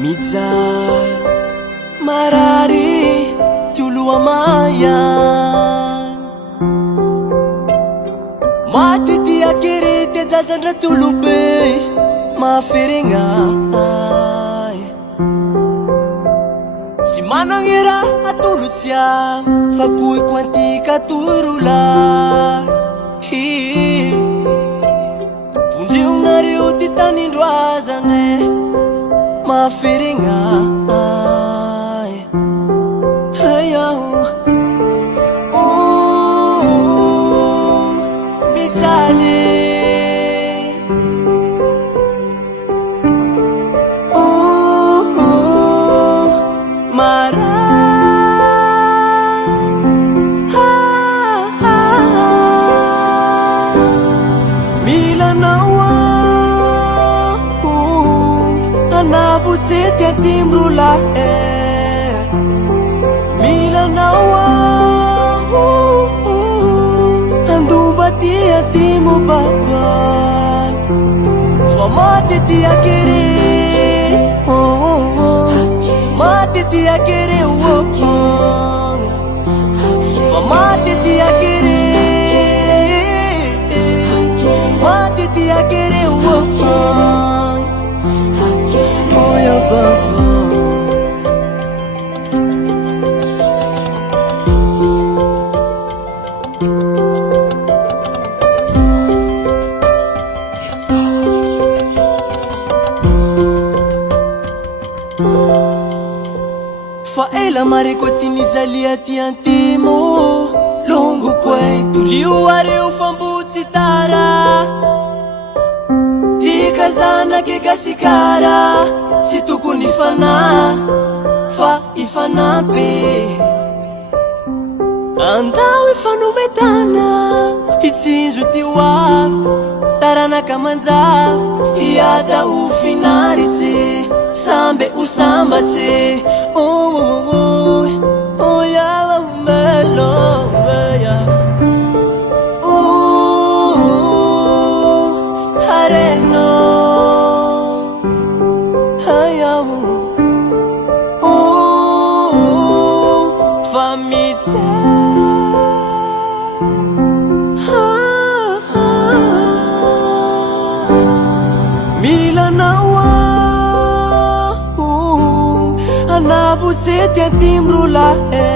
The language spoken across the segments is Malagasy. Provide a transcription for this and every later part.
Mijar marary tiolo amayan maty ty akery ty jajandra tolobe mahaferegna ay sy managny raha atolotsy aho fa koiko antika torolahy vonjeonareo ty tanindroazane mahaferegna ay ayaho mijaly mara milanao anavotsy ty atimro lahy milanao andomba ty atimo babay fa maty ty akery maty ty akery fa maty ty akery maty ty akery Oya baba fa ela mareko ty mijalia ty antimo longo koe tolio areo fambotsy tara ty kazanaky gasikara sy tokony ifana fa ifanampy andao ifanometana hitsinjo ty hoavy taranaka manjavy hiada ho finaritsy sambe ho sambatsy yava meloveya Areno ayaho famitsy milanao anavotsy ty atimro lahy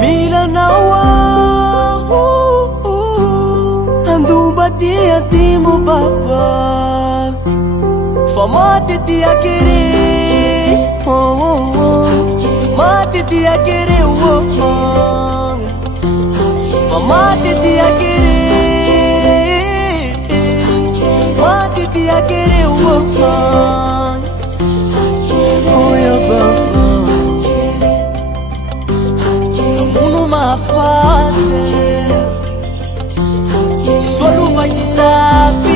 milanao andomba ty atimo baba fa maty ty akery maty ty akery fa maty ty akery maty ty akery Oya baba Muno mafate Si solo vai ti safi